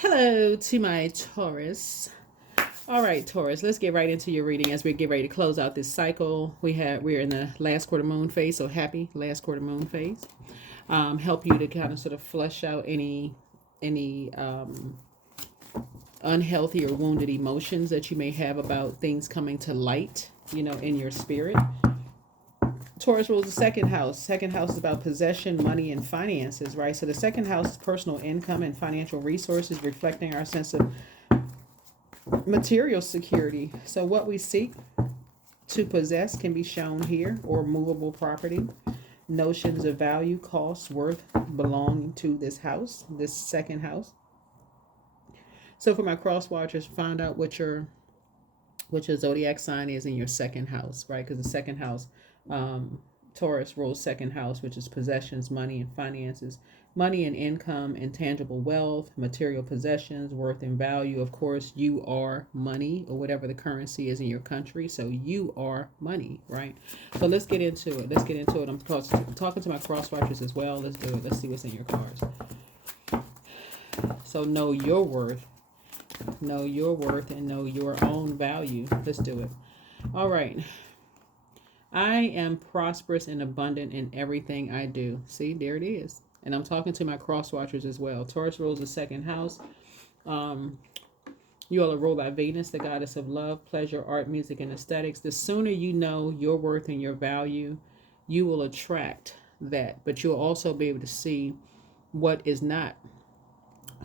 Hello to my Taurus. All right, Taurus, let's get right into your reading as we get ready to close out this cycle. We're in the last quarter moon phase, so happy last quarter moon phase. Help you to kind of sort of flush out any unhealthy or wounded emotions that you may have about things coming to light, in your spirit. Taurus rules the second house. Second house is about possession, money, and finances, right? So the second house is personal income and financial resources, reflecting our sense of material security. So what we seek to possess can be shown here, or movable property. Notions of value, cost, worth belong to this house, this second house. So for my cross watchers, find out what your zodiac sign is in your second house, right? Because the second house, Taurus rules second house, which is possessions, money, and finances. Money and income, intangible wealth, material possessions, worth and value. Of course, you are money, or whatever the currency is in your country. So you are money, right? So let's get into it. I'm talking to my cross watchers as well. Let's do it. Let's see what's in your cards. So know your worth. Know your worth and know your own value. Let's do it. All right. I am prosperous and abundant in everything I do. See, there it is. And I'm talking to my cross watchers as well. Taurus rules the second house. You all are ruled by Venus, the goddess of love, pleasure, art, music, and aesthetics. The sooner you know your worth and your value, you will attract that. But you'll also be able to see what is not,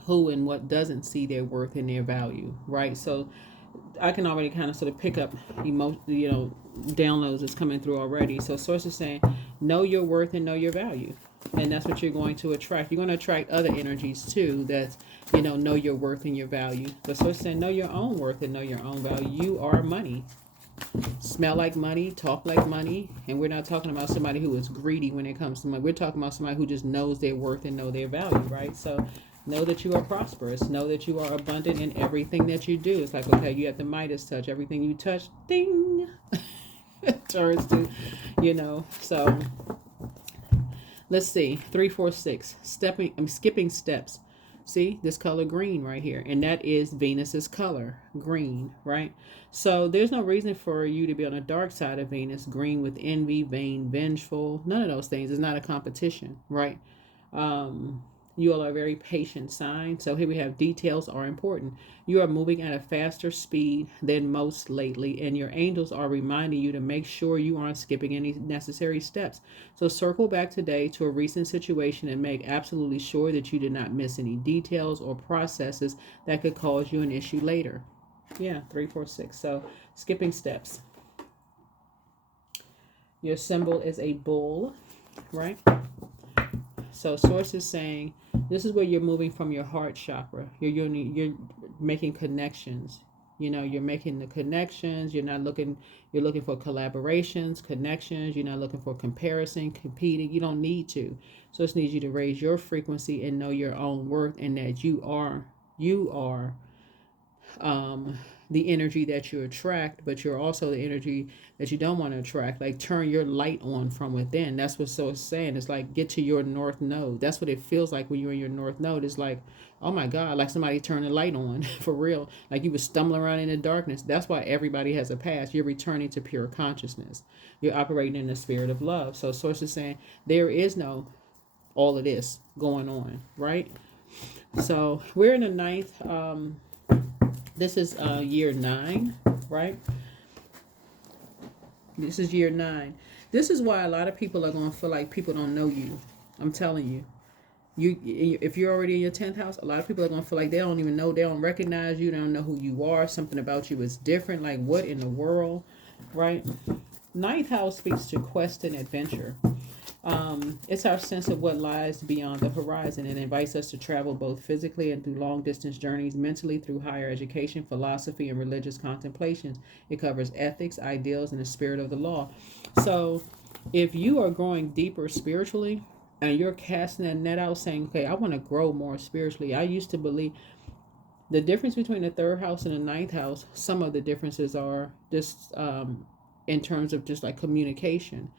who and what doesn't see their worth and their value, right? So I can already kind of sort of pick up downloads that's coming through already. So source is saying, know your worth and know your value. And that's what you're going to attract. You're going to attract other energies too that, know your worth and your value. But source is saying, know your own worth and know your own value. You are money. Smell like money, talk like money. And we're not talking about somebody who is greedy when it comes to money. We're talking about somebody who just knows their worth and know their value, right? So know that you are prosperous. Know that you are abundant in everything that you do. It's like, okay, you have the Midas touch. Everything you touch, ding, turns to, So let's see. 3, 4, 6. Skipping steps. See this color green right here. And that is Venus's color, green, right? So there's no reason for you to be on the dark side of Venus, green with envy, vain, vengeful. None of those things. It's not a competition, right? You all are a very patient sign. So here we have details are important. You are moving at a faster speed than most lately, and your angels are reminding you to make sure you aren't skipping any necessary steps. So circle back today to a recent situation and make absolutely sure that you did not miss any details or processes that could cause you an issue later. Yeah, 3, 4, 6. So skipping steps. Your symbol is a bull, right? So source is saying this is where you're moving from your heart chakra. You're making connections. You're making the connections. You're looking for collaborations, connections. You're not looking for comparison, competing. You don't need to. So it needs you to raise your frequency and know your own worth, and that you are the energy that you attract, but you're also the energy that you don't want to attract. Like turn your light on from within. That's what so it's saying. It's like get to your north node. That's what it feels like when you're in your north node. It's like, oh my God, like somebody turned the light on for real. Like you were stumbling around in the darkness. That's why everybody has a past. You're returning to pure consciousness. You're operating in the spirit of love. So source is saying there is no all of this going on, right? So we're in the ninth. This is year 9, right? This is year 9. This is why a lot of people are going to feel like people don't know you. I'm telling you. If you're already in your 10th house, a lot of people are going to feel like they don't even know, they don't recognize you, they don't know who you are. Something about you is different. Like what in the world, right? 9th house speaks to quest and adventure. It's our sense of what lies beyond the horizon. It invites us to travel both physically and through long distance journeys, mentally through higher education, philosophy, and religious contemplations. It covers ethics, ideals, and the spirit of the law. So if you are growing deeper spiritually and you're casting that net out saying, okay, I want to grow more spiritually. I used to believe the difference between the 3rd house and the 9th house, some of the differences are just in terms of just like communication.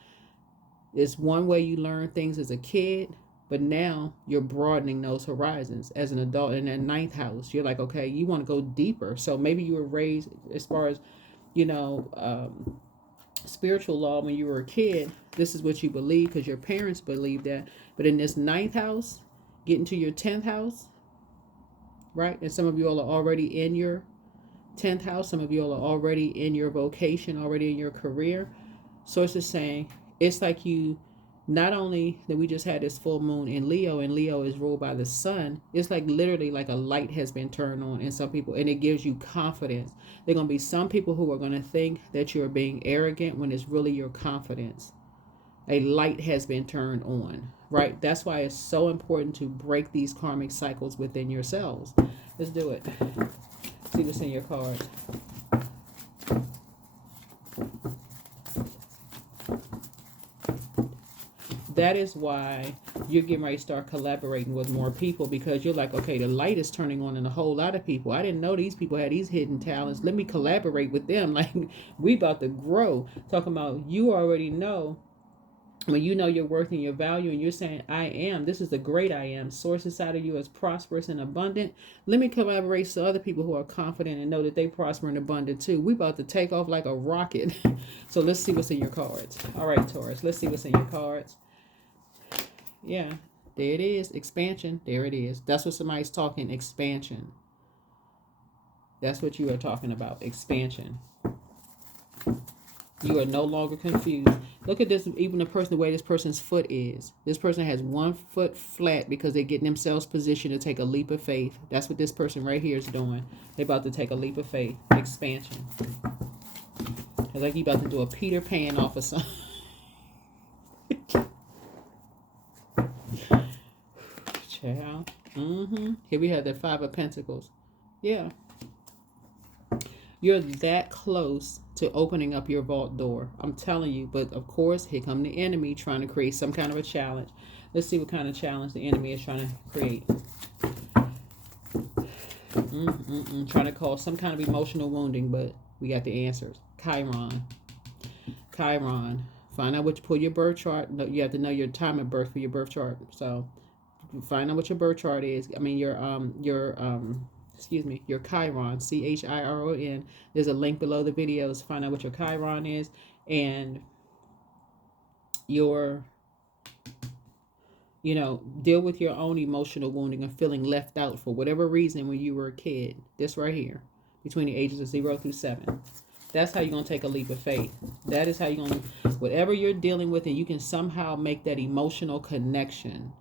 It's one way you learn things as a kid, But now you're broadening those horizons as an adult in that ninth house. You're like, okay, you want to go deeper. So maybe you were raised as far as, you know, spiritual law when you were a kid. This is what you believe because your parents believe that. But in this ninth house, getting to your 10th house, right? And some of you all are already in your 10th house. Some of you all are already in your vocation, already in your career. Source is saying it's like you, not only that we just had this full moon in Leo, and Leo is ruled by the sun, it's like literally like a light has been turned on in some people, and it gives you confidence. There are going to be some people who are going to think that you're being arrogant when it's really your confidence. A light has been turned on, right? That's why it's so important to break these karmic cycles within yourselves. Let's do it. See what's in your cards. That is why you're getting ready to start collaborating with more people, because you're like, okay, the light is turning on in a whole lot of people. I didn't know these people had these hidden talents. Let me collaborate with them. Like, we about to grow. Talking about, you already know, when you know your worth and your value, and you're saying, I am, this is the great I am. Source inside of you is prosperous and abundant. Let me collaborate with other people who are confident and know that they prosper and abundant too. We about to take off like a rocket. So let's see what's in your cards. All right, Taurus, let's see what's in your cards. Yeah, there it is. Expansion. There it is. That's what somebody's talking. Expansion. That's what you are talking about. Expansion. You are no longer confused. Look at this. Even the way this person's foot is. This person has one foot flat because they're getting themselves positioned to take a leap of faith. That's what this person right here is doing. They're about to take a leap of faith. Expansion. It's like you about to do a Peter Pan off of something. Child. Here we have the Five of Pentacles. Yeah. You're that close to opening up your vault door. I'm telling you. But of course, here come the enemy trying to create some kind of a challenge. Let's see what kind of challenge the enemy is trying to create. Trying to cause some kind of emotional wounding, but we got the answers. Chiron. Chiron. Find out pull your birth chart. No, you have to know your time of birth for your birth chart. So find out what your birth chart is. I mean your Chiron, Chiron. There's a link below the videos. Find out what your Chiron is, and your, deal with your own emotional wounding and feeling left out for whatever reason when you were a kid. This right here, between the ages of 0 through 7. That's how you're going to take a leap of faith. That is how you're going to, whatever you're dealing with, and you can somehow make that emotional connection.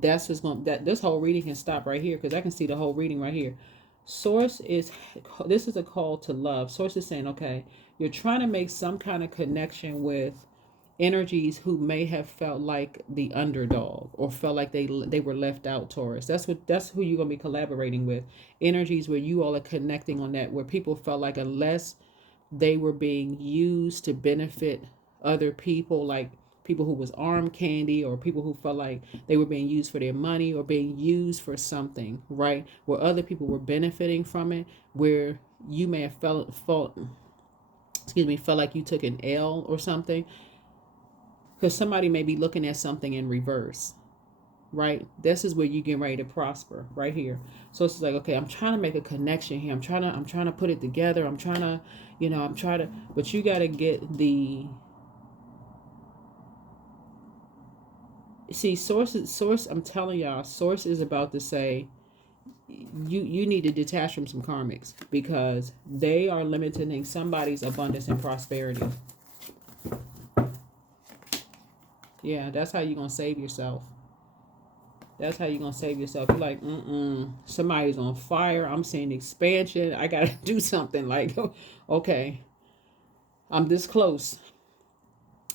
That's just going that this whole reading can stop right here, because I can see the whole reading right here. This is a call to love. Source is saying, okay, you're trying to make some kind of connection with energies who may have felt like the underdog or felt like they were left out. Taurus, that's who you're going to be collaborating with. Energies where you all are connecting on that, where people felt like unless they were being used to benefit other people, like people who was arm candy, or people who felt like they were being used for their money or being used for something, right? Where other people were benefiting from it, where you may have felt like you took an L or something, because somebody may be looking at something in reverse, right? This is where you get ready to prosper right here. So it's like, okay, I'm trying to make a connection here. I'm trying to put it together. But you got to get the, see, source, I'm telling y'all, source is about to say, you need to detach from some karmics, because they are limiting somebody's abundance and prosperity. Yeah, that's how you're going to save yourself. That's how you're going to save yourself. You're like, somebody's on fire. I'm seeing expansion. I got to do something. Like, okay, I'm this close.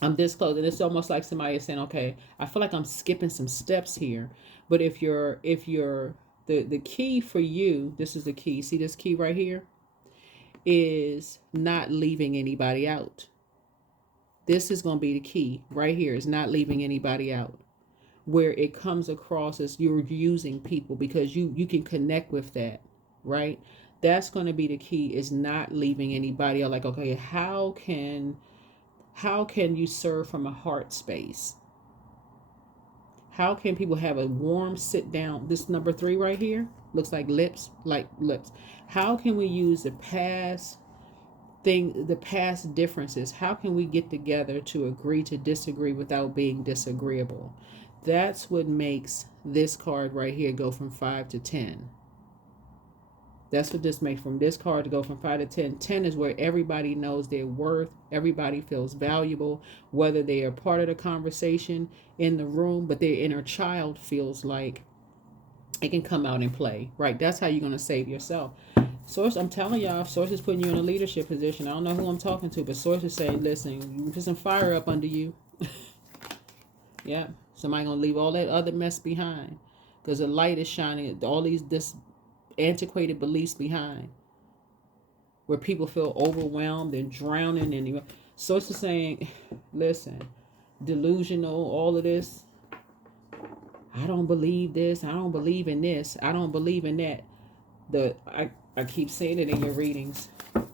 And it's almost like somebody is saying, okay, I feel like I'm skipping some steps here. But if you're the key for you, this is the key. See this key right here? Is not leaving anybody out. This is going to be the key right here, is not leaving anybody out. Where it comes across as you're using people, because you can connect with that, right? That's going to be the key, is not leaving anybody out. Like, okay, how can you serve from a heart space? How can people have a warm sit down? This number 3 right here looks like lips, How can we use the past differences? How can we get together to agree to disagree without being disagreeable? That's what makes this card right here go from 5 to 10. That's what this makes, from this card to go from 5 to 10. 10 is where everybody knows their worth. Everybody feels valuable, whether they are part of the conversation in the room, but their inner child feels like it can come out and play, right? That's how you're going to save yourself. Source, I'm telling y'all, Source is putting you in a leadership position. I don't know who I'm talking to, but Source is saying, listen, you put some fire up under you. Yeah, somebody going to leave all that other mess behind, because the light is shining, all this antiquated beliefs behind, where people feel overwhelmed and drowning. And Source is saying, listen, delusional, all of this, I don't believe this, I don't believe in this, I don't believe in that. I keep saying it in your readings,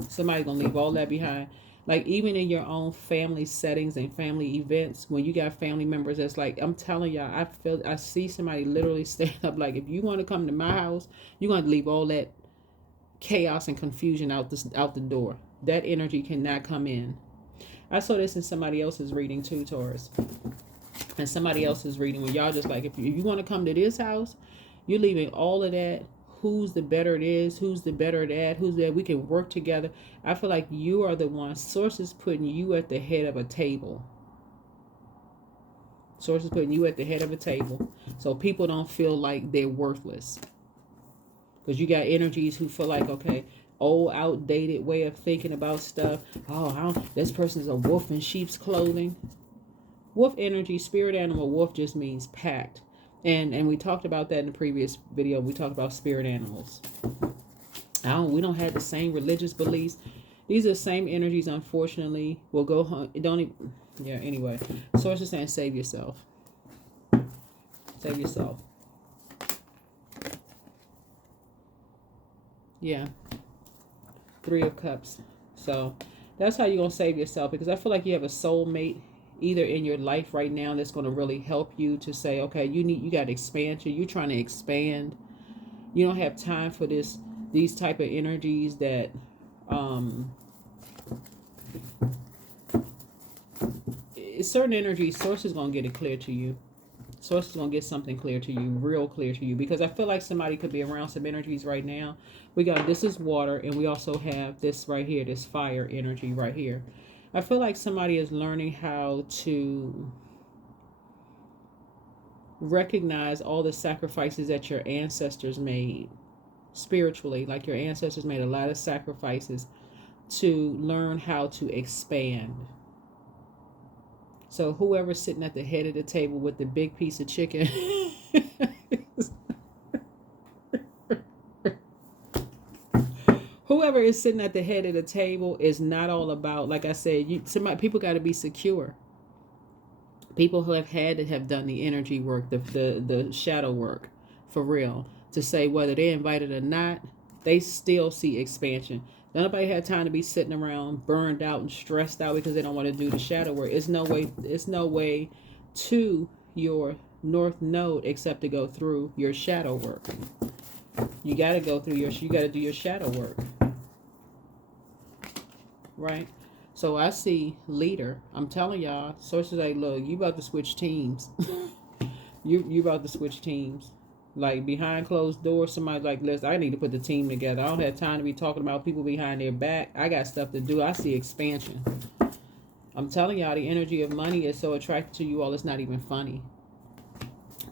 somebody's gonna leave all that behind. Like, even in your own family settings and family events, when you got family members that's like, I'm telling y'all, I see somebody literally stand up like, if you want to come to my house, you're going to leave all that chaos and confusion out the door. That energy cannot come in. I saw this in somebody else's reading too, Taurus. And somebody else's reading, when y'all just like, if you want to come to this house, you're leaving all of that. Who's the better it is, who's the better at, who's that, we can work together. I feel like you are the one. Source is putting you at the head of a table. Source is putting you at the head of a table, so people don't feel like they're worthless. Because you got energies who feel like, okay, old outdated way of thinking about stuff. Oh, this person's a wolf in sheep's clothing. Wolf energy, spirit animal, wolf just means packed. And we talked about that in the previous video. We talked about spirit animals. We don't have the same religious beliefs. These are the same energies, unfortunately. Will go home. Anyway. Source is saying, save yourself. Save yourself. Yeah. 3 of Cups. So that's how you're going to save yourself, because I feel like you have a soulmate either in your life right now that's going to really help you to say, okay, you got expansion, you're trying to expand, you don't have time for these type of energies that certain energies. Source is going to get it clear to you. Source is going to get something clear to you, real clear to you, because I feel like somebody could be around some energies right now. This is water, and we also have this right here, this fire energy right here. I feel like somebody is learning how to recognize all the sacrifices that your ancestors made spiritually. Like, your ancestors made a lot of sacrifices to learn how to expand. So whoever's sitting at the head of the table with the big piece of chicken whoever is sitting at the head of the table is not all about, like I said, people got to be secure. People who have had to have done the energy work, the shadow work, for real, to say whether they're invited or not, they still see expansion. Nobody had time to be sitting around burned out and stressed out because they don't want to do the shadow work. It's no way to your north node except to go through your shadow work. You got to go through you got to do your shadow work. Right? So I see leader. I'm telling y'all, sources like, look, you about to switch teams. you about to switch teams. Like, behind closed doors, somebody's like, listen, I need to put the team together. I don't have time to be talking about people behind their back. I got stuff to do. I see expansion. I'm telling y'all, the energy of money is so attractive to you all, it's not even funny.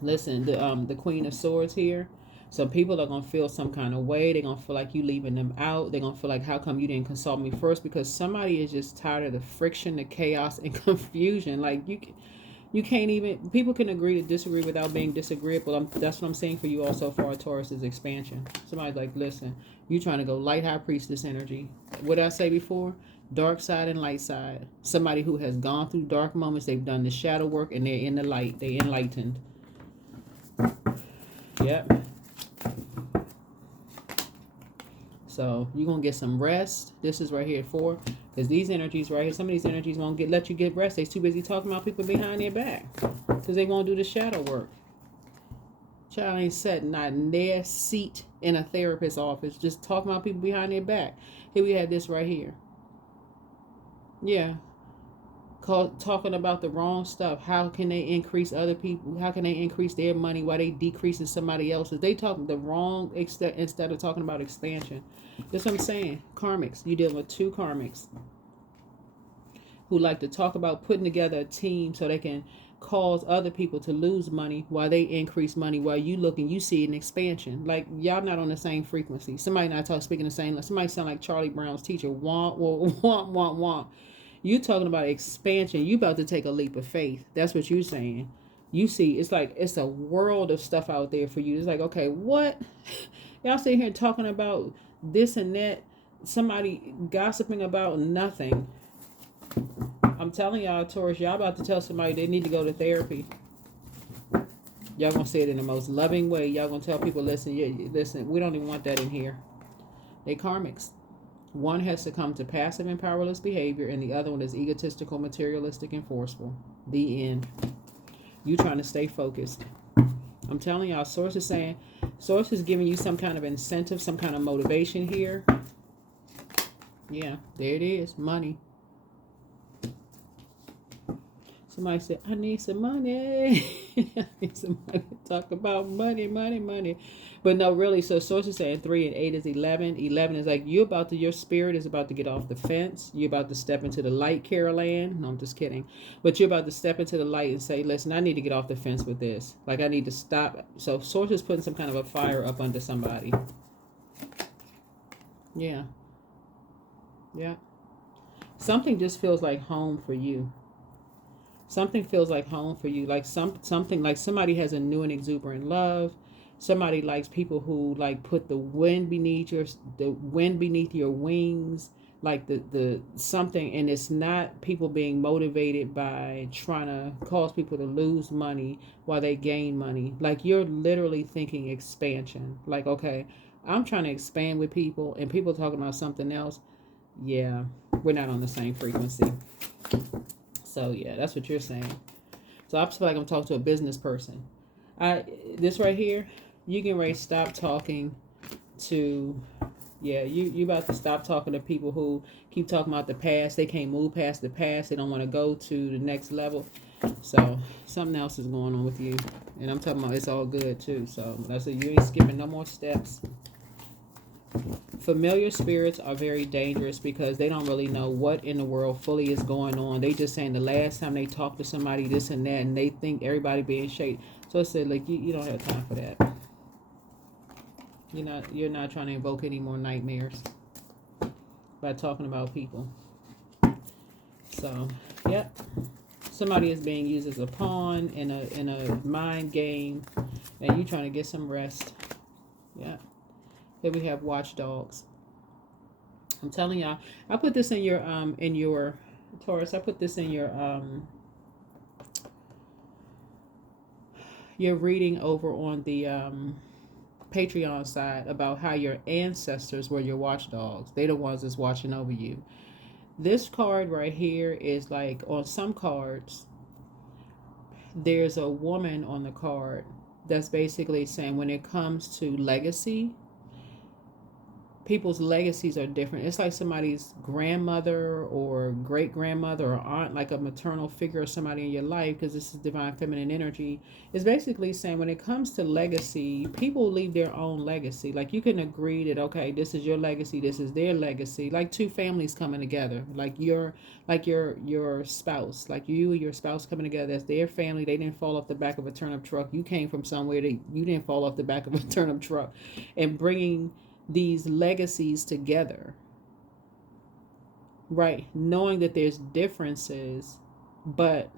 Listen, the Queen of Swords here. Some people are going to feel some kind of way. They're going to feel like you leaving them out. They're going to feel like, how come you didn't consult me first? Because somebody is just tired of the friction, the chaos, and confusion. Like, you can't even, people can agree to disagree without being disagreeable. That's what I'm saying for you all so far, Taurus, is expansion. Somebody's like, listen, you trying to go light high priestess energy. What did I say before? Dark side and light side. Somebody who has gone through dark moments. They've done the shadow work, and they're in the light. They're enlightened. Yep. So you're going to get some rest. This is right here for, because these energies right here, some of these energies won't let you get rest. They're too busy talking about people behind their back because they won't do the shadow work. Child ain't sitting not in their seat in a therapist's office, just talking about people behind their back. Here we had this right here. Yeah. Talking about the wrong stuff. How can they increase other people? How can they increase their money while they decreasing somebody else's? They talking the wrong extent instead of talking about expansion. That's what I'm saying. Karmics. You dealing with two karmics who like to talk about putting together a team so they can cause other people to lose money while they increase money, while you looking, you see an expansion. Like, y'all not on the same frequency. Somebody not speaking the same. Somebody sound like Charlie Brown's teacher. Womp, womp, womp, womp, womp. You talking about expansion. You about to take a leap of faith. That's what you saying. You see, it's like it's a world of stuff out there for you. It's like, okay, what? Y'all sitting here talking about this and that. Somebody gossiping about nothing. I'm telling y'all, Taurus, y'all about to tell somebody they need to go to therapy. Y'all gonna say it in the most loving way. Y'all gonna tell people, listen, listen, we don't even want that in here. They karmics. One has succumbed to passive and powerless behavior, and the other one is egotistical, materialistic, and forceful. The end. You trying to stay focused. I'm telling y'all, Source is saying, Source is giving you some kind of incentive, some kind of motivation here. Yeah, there it is. Money. Somebody said, I need some money. I need some money. Talk about money, money, money. But no, really, so Source is saying 3 and 8 is 11. 11 is like your spirit is about to get off the fence. You're about to step into the light, Carol Ann. No, I'm just kidding. But you're about to step into the light and say, listen, I need to get off the fence with this. Like, I need to stop. So Source is putting some kind of a fire up under somebody. Yeah. Yeah. Something just feels like home for you. Something feels like home for you, like something like somebody has a new and exuberant love. Somebody likes people who like put the wind beneath your wings, like the something, and it's not people being motivated by trying to cause people to lose money while they gain money. Like, you're literally thinking expansion. Like, okay, I'm trying to expand with people, and people talking about something else. Yeah, we're not on the same frequency. So yeah, that's what you're saying. So I feel like I'm talking to a business person. This right here, you can ready to stop talking to, yeah, you about to stop talking to people who keep talking about the past. They can't move past the past. They don't want to go to the next level. So something else is going on with you, and I'm talking about it's all good too. So I said you ain't skipping no more steps. Familiar spirits are very dangerous because they don't really know what in the world fully is going on. They just saying the last time they talked to somebody this and that, and they think everybody being shady. So I said, like, you don't have time for that. You're not trying to invoke any more nightmares by talking about people. So, yep. Somebody is being used as a pawn in a mind game, and you trying to get some rest. Yeah. Here we have watchdogs. I'm telling y'all, I put this in your Taurus. I put this in your reading over on the Patreon side about how your ancestors were your watchdogs. They're the ones that's watching over you. This card right here is like, on some cards, there's a woman on the card that's basically saying when it comes to legacy, people's legacies are different. It's like somebody's grandmother or great grandmother or aunt, like a maternal figure or somebody in your life, because this is divine feminine energy. It's basically saying when it comes to legacy, people leave their own legacy. Like, you can agree that, okay, this is your legacy, this is their legacy. Like two families coming together, like your spouse, like you and your spouse coming together. That's their family. They didn't fall off the back of a turnip truck. You came from somewhere that you didn't fall off the back of a turnip truck, and bringing these legacies together, right? Knowing that there's differences, but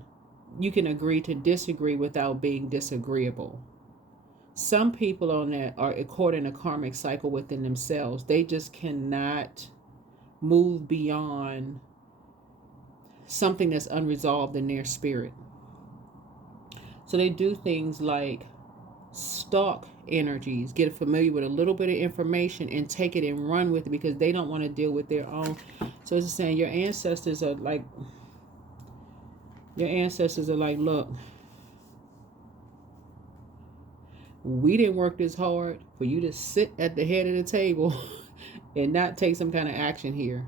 you can agree to disagree without being disagreeable. Some people on that are caught in a karmic cycle within themselves. They just cannot move beyond something that's unresolved in their spirit. So they do things like stalk energies, get familiar with a little bit of information and take it and run with it because they don't want to deal with their own. So it's saying your ancestors are like, look, We didn't work this hard for you to sit at the head of the table and not take some kind of action here.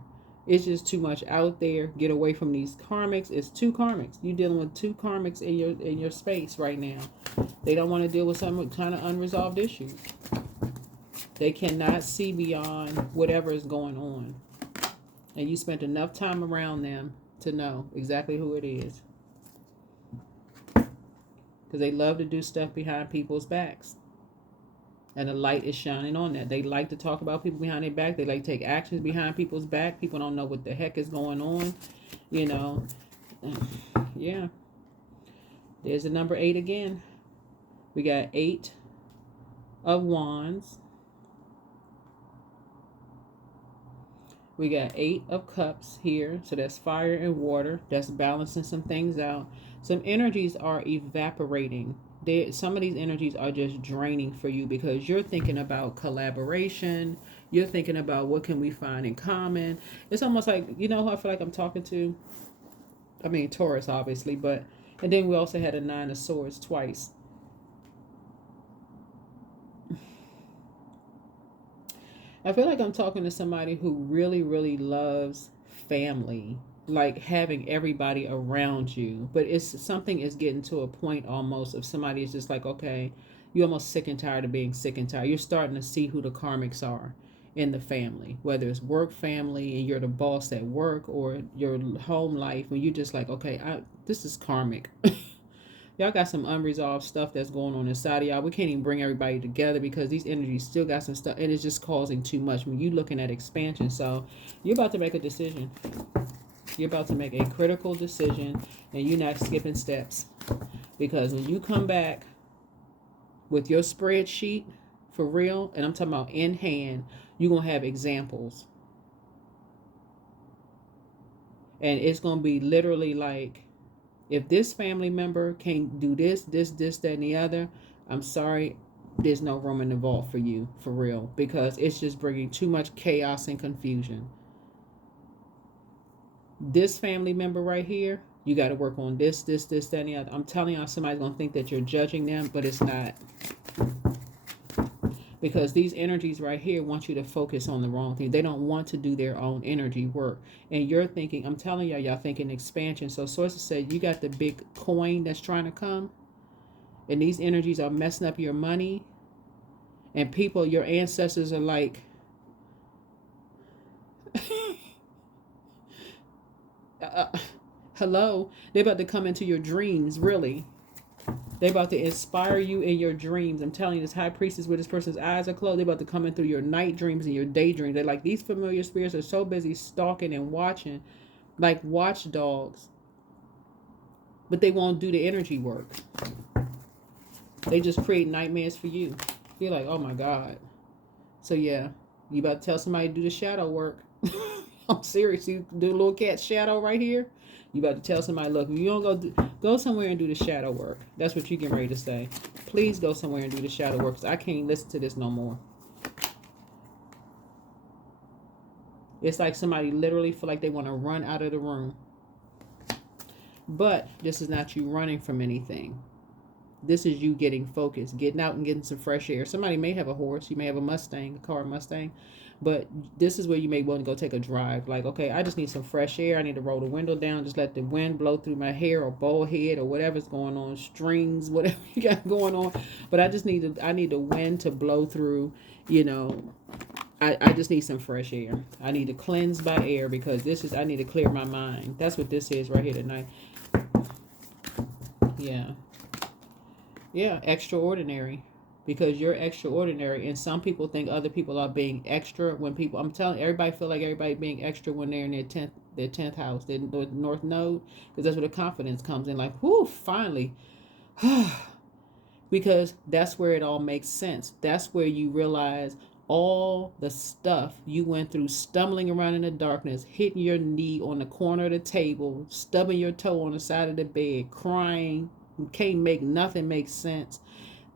It's just too much out there. Get away from these karmics. It's two karmics. You're dealing with two karmics in your space right now. They don't want to deal with some kind of unresolved issues. They cannot see beyond whatever is going on. And you spent enough time around them to know exactly who it is. Because they love to do stuff behind people's backs. And the light is shining on that. They like to talk about people behind their back. They like to take actions behind people's back. People don't know what the heck is going on. You know. Yeah. There's the number 8 again. We got 8 of Wands. We got 8 of Cups here. So that's fire and water. That's balancing some things out. Some energies are evaporating. Some of these energies are just draining for you because you're thinking about collaboration. You're thinking about what can we find in common. It's almost like, you know who I feel like I'm talking to? I mean, Taurus, obviously. And then we also had a 9 of Swords twice. I feel like I'm talking to somebody who really, really loves family. Like having everybody around you, but it's something is getting to a point almost of somebody is just like, okay, you're almost sick and tired of being sick and tired. You're starting to see who the karmics are in the family, whether it's work family and you're the boss at work, or your home life when you're just like, okay, this is karmic. Y'all got some unresolved stuff that's going on inside of y'all. We can't even bring everybody together because these energies still got some stuff, and it's just causing too much when you're looking at expansion. So you're about to make a decision. You're about to make a critical decision, and you're not skipping steps. Because when you come back with your spreadsheet for real, and I'm talking about in hand, you're going to have examples. And it's going to be literally like, if this family member can't do this, that, and the other, I'm sorry, there's no room in the vault for you, for real. Because it's just bringing too much chaos and confusion. This family member right here, you got to work on this, that, and the other. I'm telling y'all, somebody's going to think that you're judging them, but it's not. Because these energies right here want you to focus on the wrong thing. They don't want to do their own energy work. And you're thinking, I'm telling y'all thinking expansion. So sources said you got the big coin that's trying to come. And these energies are messing up your money. And people, your ancestors are like, hello, they're about to come into your dreams, really. They're about to inspire you in your dreams. I'm telling you, this high priestess with this person's eyes are closed, they're about to come in through your night dreams and your daydreams. They're like, these familiar spirits are so busy stalking and watching, like watchdogs, but they won't do the energy work. They just create nightmares for you. You're like, oh my God. So yeah, you about to tell somebody to do the shadow work. I'm serious. You do a little cat shadow right here. You about to tell somebody, look, if you don't go somewhere and do the shadow work. That's what you getting ready to say. Please go somewhere and do the shadow work, because I can't listen to this no more. It's like somebody literally feel like they want to run out of the room. But this is not you running from anything. This is you getting focused, getting out and getting some fresh air. Somebody may have a horse. You may have a Mustang, a car Mustang. But this is where you may want to go take a drive. Like, okay, I just need some fresh air. I need to roll the window down. Just let the wind blow through my hair or bald head or whatever's going on. Strings, whatever you got going on. But I need the wind to blow through, you know. I just need some fresh air. I need to cleanse by air, because I need to clear my mind. That's what this is right here tonight. Yeah. Yeah, extraordinary. Because you're extraordinary, and some people think other people are being extra when I'm telling everybody feel like everybody being extra when they're in their 10th house, their north node, because that's where the confidence comes in, like, whoo, finally. Because that's where it all makes sense. That's where you realize all the stuff you went through, stumbling around in the darkness, hitting your knee on the corner of the table, stubbing your toe on the side of the bed, crying, can't make nothing make sense.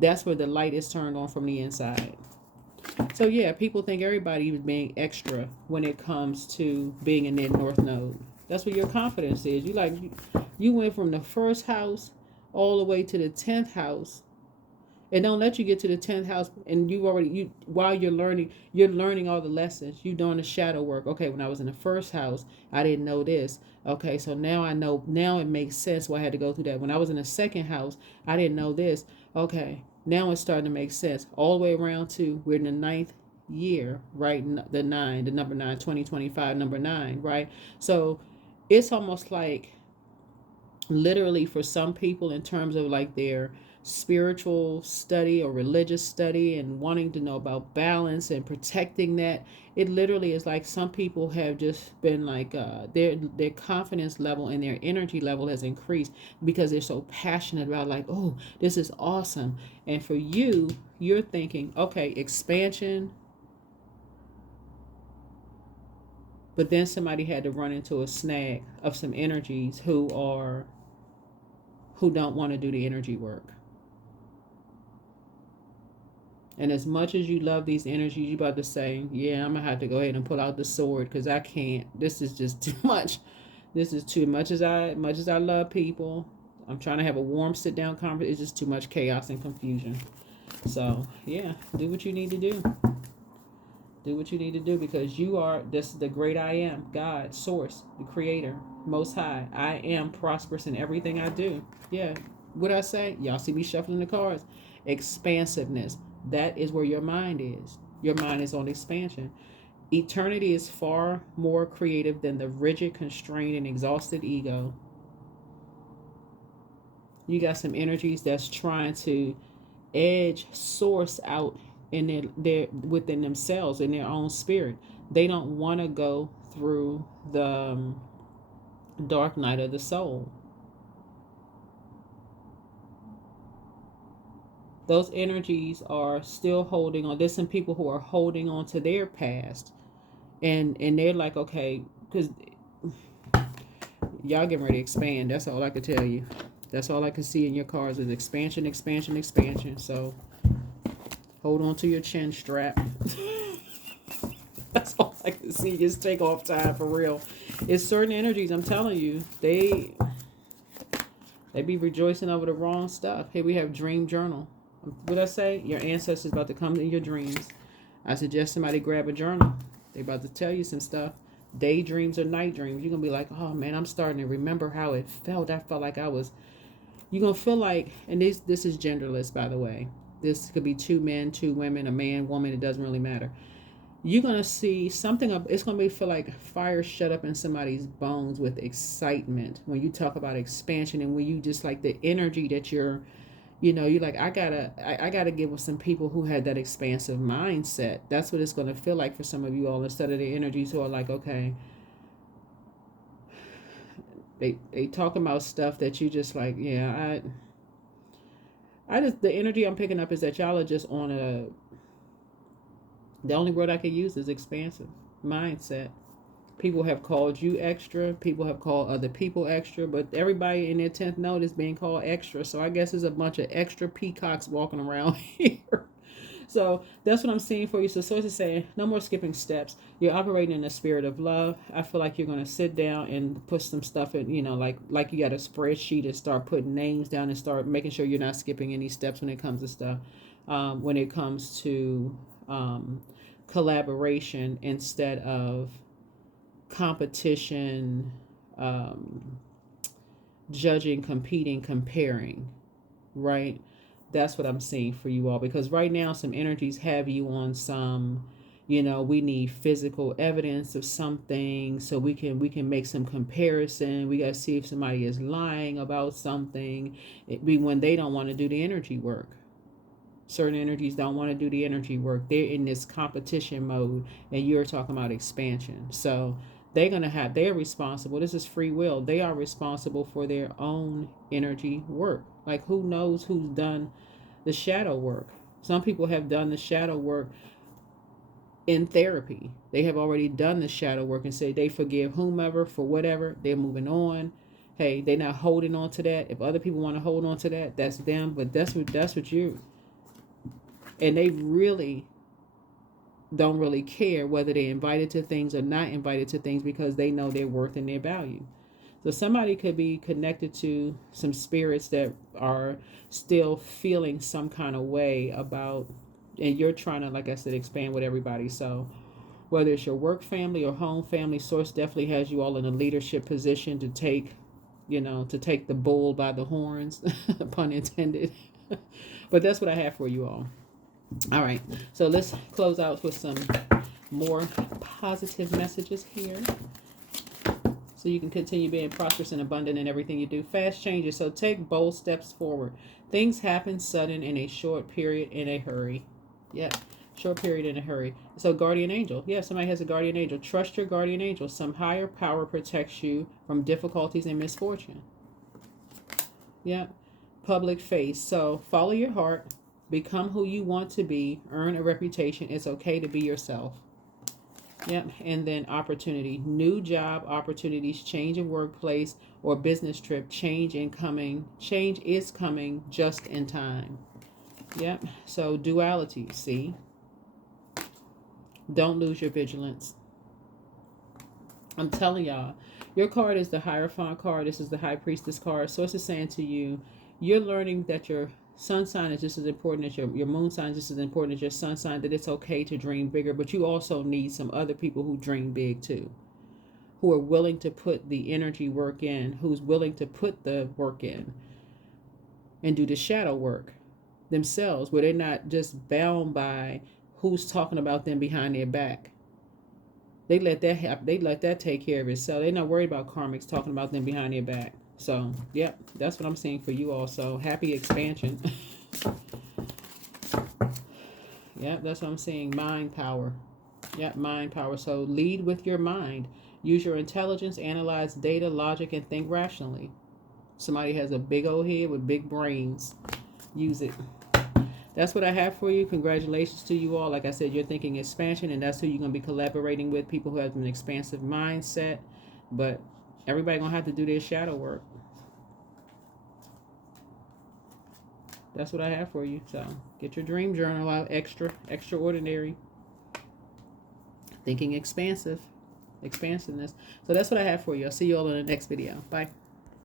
That's where the light is turned on from the inside. So yeah, people think everybody is being extra when it comes to being in their north node. That's where your confidence is. You went from the first house all the way to the 10th house, And don't let you get to the 10th house and you while you're learning all the lessons. You doing the shadow work. Okay, when I was in the first house, I didn't know this. Okay, so now I know, now it makes sense why I had to go through that. When I was in the second house, I didn't know this. Okay, now it's starting to make sense. All the way around to we're in the ninth year, right? The nine, the number nine, 2025, number nine, right? So it's almost like literally for some people in terms of like their spiritual study or religious study and wanting to know about balance and protecting that, it literally is like some people have just been like their confidence level and their energy level has increased because they're so passionate about like, oh, this is awesome. And for you, you're thinking, okay, expansion, but then somebody had to run into a snag of some energies who don't want to do the energy work. And as much as you love these energies, you about to say, yeah, I'm going to have to go ahead and pull out the sword because I can't. This is just too much. This is too much. Much as I love people, I'm trying to have a warm sit down conversation. It's just too much chaos and confusion. So, yeah, do what you need to do. Do what you need to do because this is the great I am, God, source, the creator, most high. I am prosperous in everything I do. Yeah. What I say? Y'all see me shuffling the cards. Expansiveness. That is where your mind is. Your mind is on expansion. Eternity is far more creative than the rigid, constrained, and exhausted ego. You got some energies that's trying to edge source out in their within themselves, in their own spirit. They don't want to go through the dark night of the soul. Those energies are still holding on. There's some people who are holding on to their past, and they're like, okay, because y'all getting ready to expand. That's all I can tell you. That's all I can see in your cards is expansion, expansion, expansion. So hold on to your chin strap. That's all I can see. Just take off time for real. It's certain energies. I'm telling you, they be rejoicing over the wrong stuff. Here we have dream journal. What I say? Your ancestors about to come in your dreams. I suggest somebody grab a journal. They about to tell you some stuff. Daydreams or night dreams. You're gonna be like, oh man, I'm starting to remember how it felt. I felt like I was. You're gonna feel like, and this is genderless, by the way. This could be two men, two women, a man, woman. It doesn't really matter. You're gonna see something up. It's gonna be feel like fire shut up in somebody's bones with excitement when you talk about expansion and when you just like the energy that you're like, I gotta get with some people who had that expansive mindset. That's what it's gonna feel like for some of you all, instead of the energies who are like, okay, they talking about stuff that you just like, yeah, I just, the energy I'm picking up is that y'all are just on the only word I can use is expansive mindset. People have called you extra. People have called other people extra. But everybody in their 10th note is being called extra. So I guess there's a bunch of extra peacocks walking around here. So that's what I'm seeing for you. So Source is saying, no more skipping steps. You're operating in the spirit of love. I feel like you're going to sit down and put some stuff in, like you got a spreadsheet and start putting names down and start making sure you're not skipping any steps when it comes to stuff. When it comes to collaboration instead of competition, judging, competing, comparing, right? That's what I'm seeing for you all, because right now some energies have you on some, we need physical evidence of something so we can make some comparison. We got to see if somebody is lying about something. It be when they don't want to do the energy work. Certain energies don't want to do the energy work. They're in this competition mode, and you're talking about expansion. So they're responsible. This is free will. They are responsible for their own energy work. Like, who knows who's done the shadow work? Some people have done the shadow work in therapy. They have already done the shadow work and say they forgive whomever for whatever. They're moving on. Hey, they're not holding on to that. If other people want to hold on to that, that's them. But that's what you. And they really don't care whether they're invited to things or not invited to things, because they know their worth and their value. So somebody could be connected to some spirits that are still feeling some kind of way about, and you're trying to, like I said, expand with everybody. So whether it's your work family or home family, source definitely has you all in a leadership position to take, to take the bull by the horns, pun intended. But that's what I have for you all. All right. So let's close out with some more positive messages here, so you can continue being prosperous and abundant in everything you do. Fast changes. So take bold steps forward. Things happen sudden in a short period in a hurry. Yeah, short period in a hurry. So guardian angel. Yeah, somebody has a guardian angel. Trust your guardian angel. Some higher power protects you from difficulties and misfortune. Yeah, public face. So follow your heart. Become who you want to be. Earn a reputation. It's okay to be yourself. Yep, and then opportunity, new job opportunities, change in workplace or business trip, change is coming just in time. Yep, so duality, see, don't lose your vigilance. I'm telling y'all, your card is the Hierophant card. This is the High Priestess card. So it's saying to you, you're learning that your sun sign is just as important as your moon sign is just as important as your sun sign, that it's okay to dream bigger, but you also need some other people who dream big too, who are willing to put the energy work in, who's willing to put the work in and do the shadow work themselves, where they're not just bound by who's talking about them behind their back. They let that take care of itself. They're not worried about karmics talking about them behind their back. So, yep, that's what I'm seeing for you also. Happy expansion. Yep, that's what I'm seeing. Mind power. Yep, mind power. So lead with your mind. Use your intelligence, analyze data, logic, and think rationally. Somebody has a big old head with big brains. Use it. That's what I have for you. Congratulations to you all. Like I said, you're thinking expansion, and that's who you're going to be collaborating with, people who have an expansive mindset. But everybody going to have to do their shadow work. That's what I have for you. So get your dream journal out. Extraordinary. Thinking expansiveness. So that's what I have for you. I'll see you all in the next video. Bye.